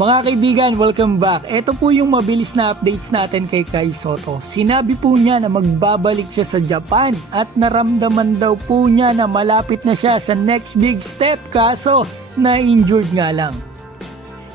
Mga kaibigan, welcome back. Ito po yung mabilis na updates natin kay Kai Sotto. Sinabi po niya na magbabalik siya sa Japan at naramdaman daw po niya na malapit na siya sa next big step, kaso na-injured nga lang.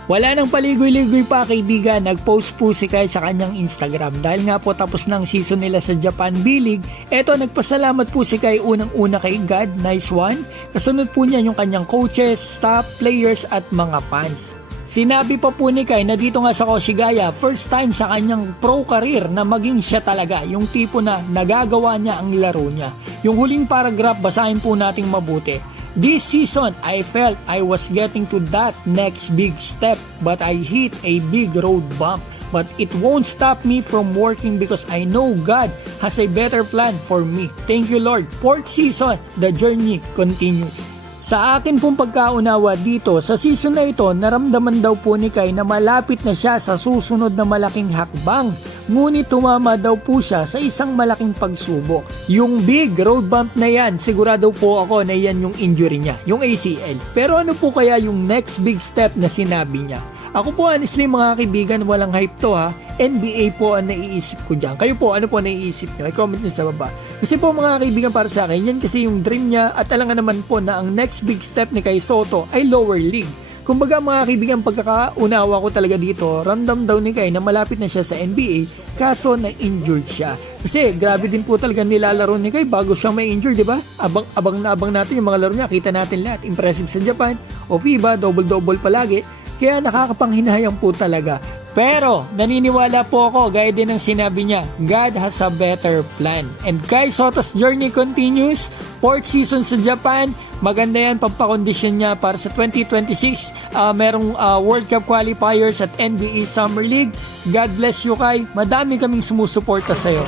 Wala nang paligoy-ligoy pa kaibigan, nag-post po si Kai sa kanyang Instagram dahil nga po tapos ng season nila sa Japan B-League. Eto, nagpasalamat po si Kai unang-una kay God, nice one. Kasunod po niya yung kanyang coaches, staff, players at mga fans. Sinabi pa po ni Kai na dito nga sa Koshigaya, first time sa kanyang pro career na maging siya talaga, yung tipo na nagagawa niya ang laro niya. Yung huling paragraph, basahin po nating mabuti. This season, I felt I was getting to that next big step, but I hit a big road bump. But it won't stop me from working because I know God has a better plan for me. Thank you Lord. Fourth season, the journey continues. Sa akin pong pagkaunawa dito, sa season na ito, naramdaman daw po ni Kai na malapit na siya sa susunod na malaking hakbang. Ngunit tumama daw po siya sa isang malaking pagsubok. Yung big road bump na yan, sigurado po ako na yan yung injury niya, yung ACL. Pero ano po kaya yung next big step na sinabi niya? Ako po honestly mga kaibigan, walang hype to ha. NBA po ang naiisip ko dyan. Kayo po, ano po naiisip nyo? I-comment nyo sa baba. Kasi po mga kaibigan, para sa akin, yan kasi yung dream niya at alangan naman po na ang next big step ni Kai Sotto ay lower league. Kumbaga mga kaibigan, pagkakaunawa ko talaga dito, ramdam daw ni Kai na malapit na siya sa NBA kaso na-injured siya. Kasi grabe din po talaga nilalaro ni Kai bago siya ma-injured, di ba? Abang na abang natin yung mga laro niya, kita natin lahat. Impressive sa Japan, o FIBA, double-double palagi. Kaya nakakapanghinayang po talaga. Pero naniniwala po ako, gaya din ng sinabi niya, God has a better plan. And Kai Sotto's journey continues. Fourth season sa Japan, maganda yan pampakondisyon niya para sa 2026. Merong World Cup qualifiers at NBA Summer League. God bless you Kai. Madami kaming sumusuporta sa'yo.